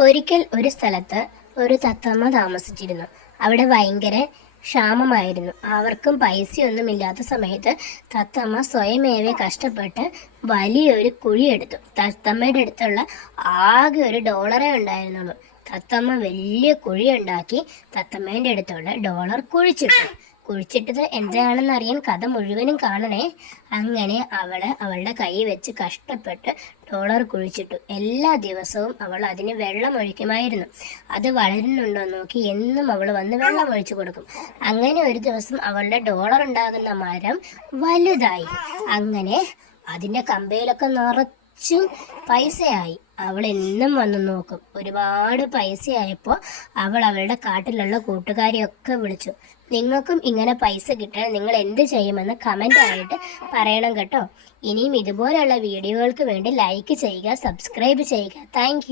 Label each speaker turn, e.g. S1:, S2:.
S1: ഒരിക്കൽ ഒരു സ്ഥലത്ത് ഒരു തത്തമ്മ താമസിച്ചിരുന്നു. അവിടെ ഭയങ്കര ക്ഷാമമായിരുന്നു. അവർക്കും പൈസയൊന്നുമില്ലാത്ത സമയത്ത് തത്തമ്മ സ്വയമേവേ കഷ്ടപ്പെട്ട് വലിയൊരു കുഴിയെടുത്തു തത്തമ്മയുടെ അടുത്തുള്ള ആകെ ഒരു ഡോളറേ ഉണ്ടായിരുന്നുള്ളൂ. തത്തമ്മ വലിയ കുഴി ഉണ്ടാക്കി തത്തമ്മേന്റെ അടുത്തുള്ള ഡോളർ കുഴിച്ചിട്ടു. കുഴിച്ചിട്ടത് എന്താണെന്ന് അറിയാൻ കഥ മുഴുവനും കാണണേ. അങ്ങനെ അവൾ അവളുടെ കൈ വെച്ച് കഷ്ടപ്പെട്ട് ഡോളർ കുഴിച്ചിട്ടു. എല്ലാ ദിവസവും അവൾ അതിന് വെള്ളം ഒഴിക്കുമായിരുന്നു. അത് വളരുന്നുണ്ടോ നോക്കി എന്നും അവൾ വന്ന് വെള്ളം ഒഴിച്ചു കൊടുക്കും. അങ്ങനെ ഒരു ദിവസം അവളുടെ ഡോളർ ഉണ്ടാകുന്ന മരം വലുതായി. അങ്ങനെ അതിന്റെ കമ്പയിലൊക്കെ നിറച്ചും പൈസയായി. അവൾ എന്നും വന്ന് നോക്കും. ഒരുപാട് പൈസയായപ്പോൾ അവൾ അവളുടെ കാട്ടിലുള്ള കൂട്ടുകാരെയൊക്കെ വിളിച്ചു. നിങ്ങൾക്കും ഇങ്ങനെ പൈസ കിട്ടാൻ നിങ്ങൾ എന്ത് ചെയ്യുമെന്ന് കമന്റ് ആയിട്ട് പറയണം കേട്ടോ. ഇനിയും ഇതുപോലെയുള്ള വീഡിയോകൾക്ക് വേണ്ടി ലൈക്ക് ചെയ്യുക സബ്സ്ക്രൈബ് ചെയ്യുക. താങ്ക്